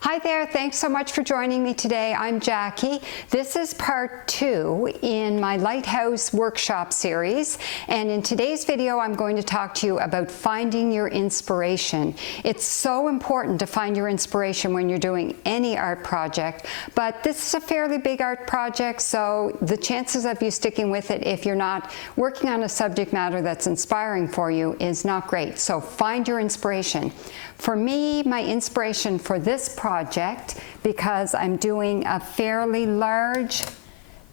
Hi there, thanks so much for joining me today. I'm Jackie. This is part 2 in my Lighthouse workshop series, and in today's video I'm going to talk to you about finding your inspiration. It's so important to find your inspiration when you're doing any art project, but this is a fairly big art project, so the chances of you sticking with it if you're not working on a subject matter that's inspiring for you is not great. So find your inspiration. For me, my inspiration for this project, because I'm doing a fairly large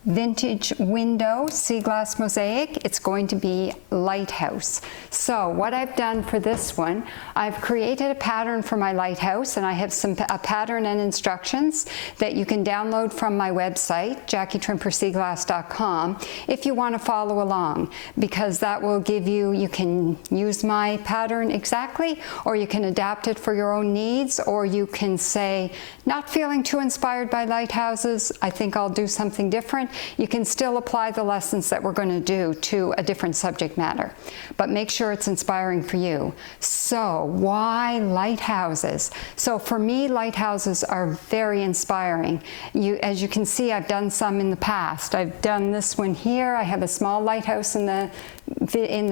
vintage window sea glass mosaic, it's going to be lighthouse. So what I've done for this one, I've created a pattern for my lighthouse, and I have a pattern and instructions that you can download from my website, jackietrimperseaglass.com, if you want to follow along, because that will give you can use my pattern exactly, or you can adapt it for your own needs, or you can say, not feeling too inspired by lighthouses, I think I'll do something different. You can still apply the lessons that we're going to do to a different subject matter, but make sure it's inspiring for you. So why lighthouses? So for me, lighthouses are very inspiring. As you can see, I've done some in the past. I've done this one here. I have a small lighthouse in the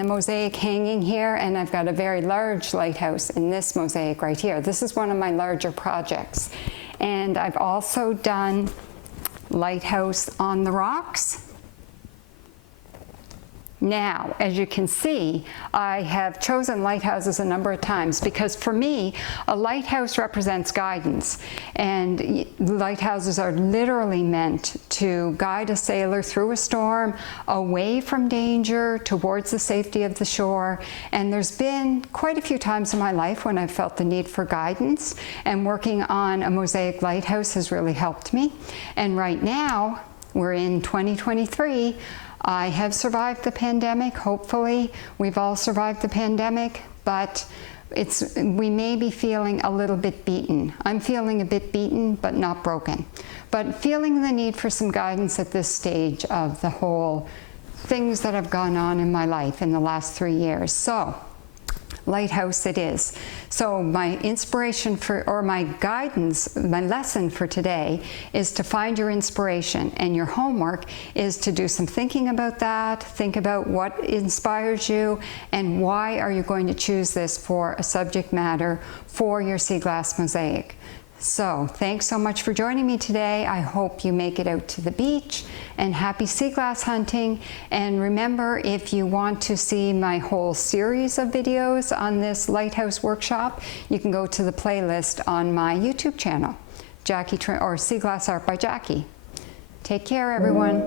mosaic hanging here, and I've got a very large lighthouse in this mosaic right here. This is one of my larger projects. And I've also done lighthouse on the rocks. Now, as you can see, I have chosen lighthouses a number of times because for me, a lighthouse represents guidance, and lighthouses are literally meant to guide a sailor through a storm, away from danger, towards the safety of the shore. And there's been quite a few times in my life when I've felt the need for guidance, and working on a mosaic lighthouse has really helped me. And right now, we're in 2023, I have survived the pandemic, hopefully. We've all survived the pandemic, but we may be feeling a little bit beaten. I'm feeling a bit beaten, but not broken. But feeling the need for some guidance at this stage of the whole things that have gone on in my life in the last 3 years. So, lighthouse it is. So my inspiration or my guidance, my lesson for today is to find your inspiration, and your homework is to do some thinking about that, think about what inspires you and why are you going to choose this for a subject matter for your sea glass mosaic. So thanks so much for joining me today. I hope you make it out to the beach, and happy sea glass hunting. And remember, if you want to see my whole series of videos on this lighthouse workshop, you can go to the playlist on my YouTube channel, or Sea Glass Art by Jackie. Take care, everyone.